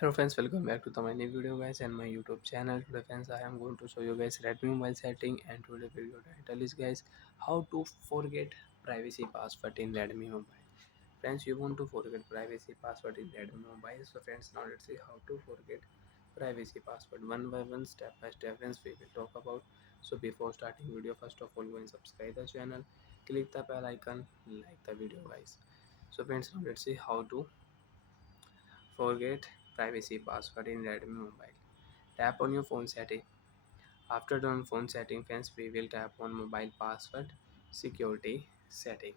Hello friends, welcome back to my new video guys and my YouTube channel. Today friends, I am going to show you guys Redmi mobile setting, and today video title is guys how to forget privacy password in Redmi mobile. Friends, you want to forget privacy password in Redmi mobile. So friends, now let's see how to forget privacy password one by one, step by step. Friends, we will talk about. So before starting video, first of all go and subscribe the channel, click the bell icon, like the video guys. So friends, now let's see how to forget privacy password in Redmi mobile. Tap on your phone setting. After done phone setting, friends, we will tap on mobile password security setting.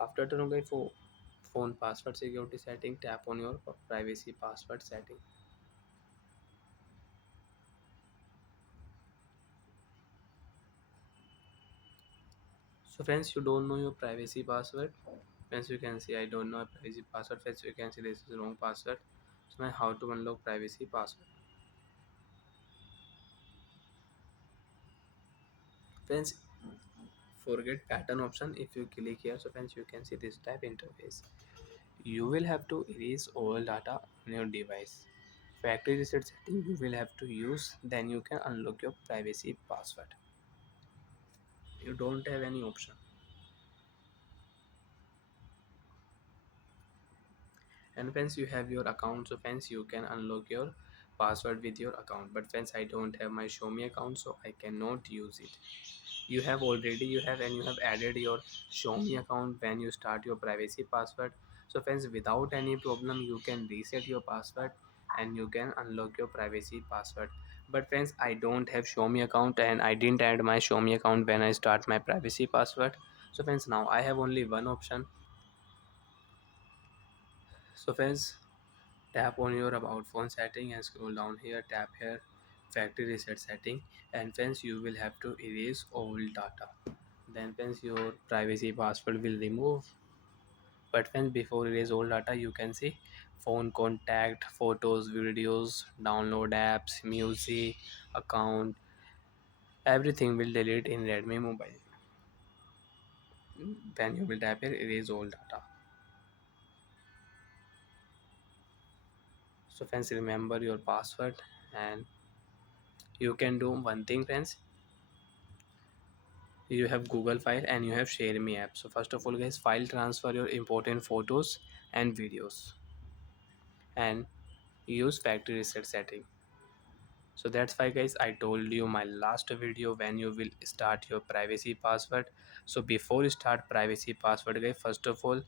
After turn on phone password security setting, tap on your privacy password setting. So friends, you don't know your privacy password. Friends, you can see I don't know a privacy password. Friends, you can see this is wrong password. So now how to unlock privacy password. Friends, forget pattern option. If you click here, so friends, you can see this type interface. You will have to erase all data on your device. Factory reset setting you will have to use, then you can unlock your privacy password. You don't have any option. And friends, you have your account, so friends, you can unlock your password with your account. But friends, I don't have my Xiaomi account, so I cannot use it. You have added your Xiaomi account when you start your privacy password. So friends, without any problem you can reset your password and you can unlock your privacy password. But friends, I don't have Xiaomi account and I didn't add my Xiaomi account when I start my privacy password. So friends, now I have only one option. So friends, tap on your about phone setting and scroll down here, tap here factory reset setting, and friends, you will have to erase all data. Then friends, your privacy password will remove. But friends, before erase all data, you can see phone contact, photos, videos, download apps, music, account, everything will delete in Redmi mobile. Then you will tap here erase all data. So friends, remember your password, and you can do one thing friends. You have Google file and you have share me app. So first of all guys, file transfer your important photos and videos and use factory reset setting. So that's why guys, I told you my last video when you will start your privacy password. So before you start privacy password guys, first of all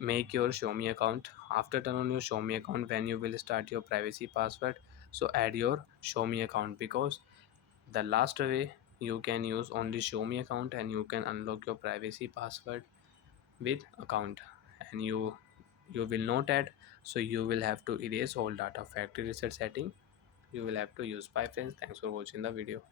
make your Xiaomi account. After turn on your Xiaomi account, when you will start your privacy password, so add your Xiaomi account, because the last way you can use only Xiaomi account and you can unlock your privacy password with account, and you will not add, so you will have to erase all data. Factory reset setting you will have to use. Bye friends, thanks for watching the video.